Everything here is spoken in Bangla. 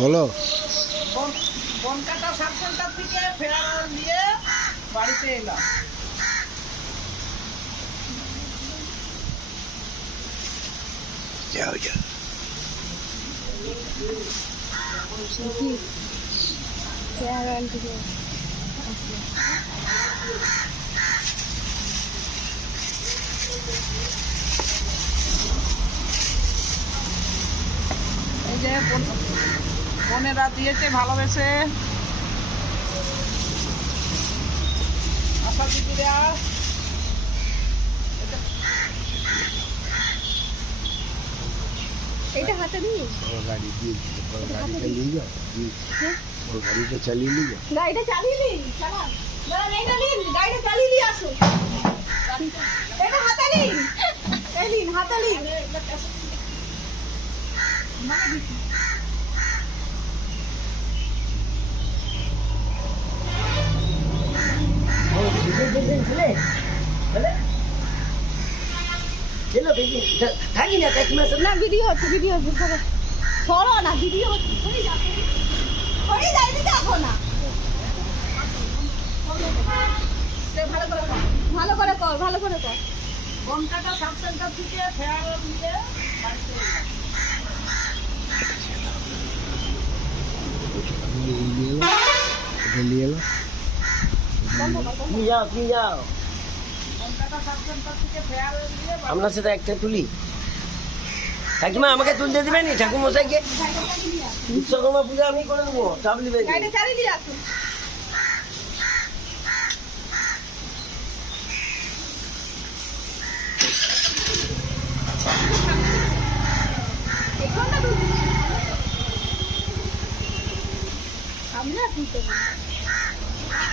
বলো। বনকাটা সাব সেন্টার থেকে ফেয়ার নিয়ে বাড়িতে এলাম। যাও যাও। এই যে বোনেরা দিয়েছে ভালোবেসে, আশা দিদিরা। এটা হাতে নিয়ে গাড়ি দিয়ে গাড়িটা নিয়ে যাও, ওর গাড়িটা চালিয়ে নিয়ে যাও। গাড়িটা চালিয়ে নিই, চালান। দাঁড়ান, এইটা নিন, গাড়িটা চালিয়ে নিয়ে আসুন। এটা হাতে নিন, এই নিন, হাতে নিন। না, ভিডিও হচ্ছে, ভিডিও হচ্ছে। সরো না, ভিডিও হচ্ছে। সরে যা, সরে যা, এদিকে আসো না। ভালো করে কর, ভালো করে কর। বনকাটা সাব সেন্টার থেকে ফেয়ার নিয়ে বাড়িতে এলাম। নিয়ে এলো। কি যাও বনকাটা সাব সেন্টার থেকে ফেয়ার নিয়ে আপনার সাথে একটা তুলি। কাকিমা আমাকে তুলতে দিবেন ঠাকুর মশাইকে? বিশ্বকর্মা পূজা আমি করে দেবো, চাপ দিবেন। গাড়িটা চালিয়ে দিয়ে আসুন। আমরা তুলতে